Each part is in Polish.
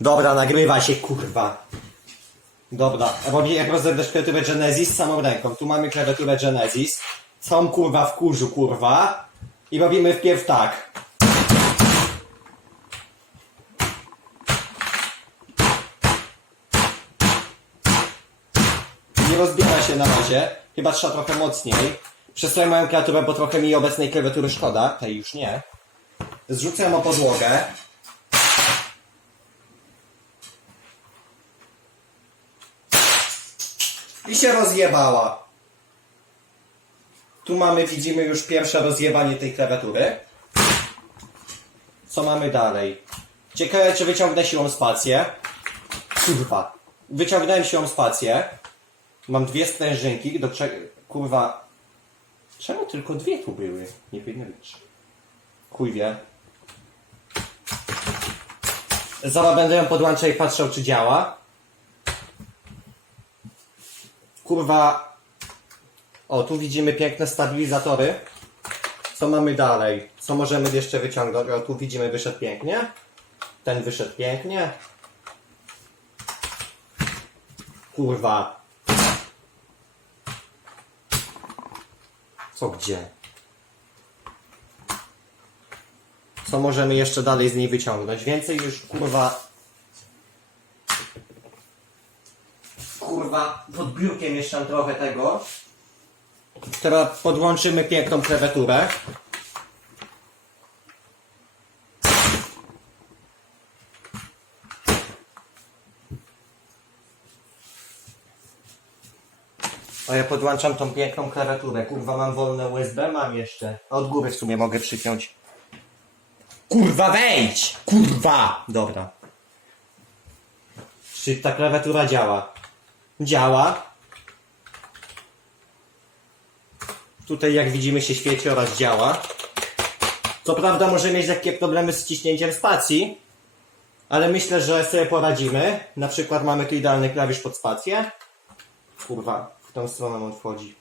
Dobra, nagrywa się, kurwa. Dobra, robię jak rozegrasz klawiaturę Genesis samą ręką. Tu mamy klawiaturę Genesis. Są kurwa w kurzu, kurwa. I robimy wpierw tak. Nie rozbiera się na razie. Chyba trzeba trochę mocniej. Przestoję moją klawiaturę, bo trochę mi obecnej klawiatury szkoda. Tej już nie. Zrzucę ją o podłogę. I się rozjebała. Tu mamy, widzimy już pierwsze rozjebanie tej klawiatury. Co mamy dalej? Ciekawe, czy wyciągnę siłą spację. Kurwa. Wyciągnąłem siłą spację. Mam dwie sprężynki, do czego... Kurwa... Czemu tylko dwie tu były? Nie być. Chuj wie. Zaraz będę ją podłączał i patrzał, czy działa. Kurwa. O, tu widzimy piękne stabilizatory. Co mamy dalej? Co możemy jeszcze wyciągnąć? O, tu widzimy, wyszedł pięknie. Ten wyszedł pięknie. Kurwa. Co gdzie? Co możemy jeszcze dalej z niej wyciągnąć? Więcej już kurwa. Kurwa, pod biurkiem jeszcze trochę tego. Teraz podłączymy piękną klawiaturę. A ja podłączam tą piękną klawiaturę. Kurwa, mam wolne USB? Mam jeszcze. A od góry w sumie mogę przypiąć. Kurwa, wejdź! Kurwa! Dobra. Czy ta klawiatura działa? Działa. Tutaj jak widzimy się świeci oraz działa. Co prawda może mieć lekkie problemy z ciśnięciem spacji, ale myślę, że sobie poradzimy. Na przykład mamy tu idealny klawisz pod spację. Kurwa, w tą stronę on wchodzi.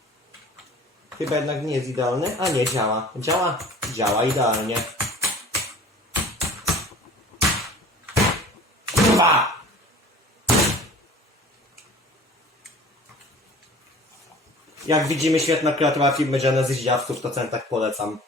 Chyba jednak nie jest idealny, a nie, działa. Działa? Działa idealnie. Kurwa! Jak widzimy, świetna kreatura firmy Genesis, ja w 100% polecam.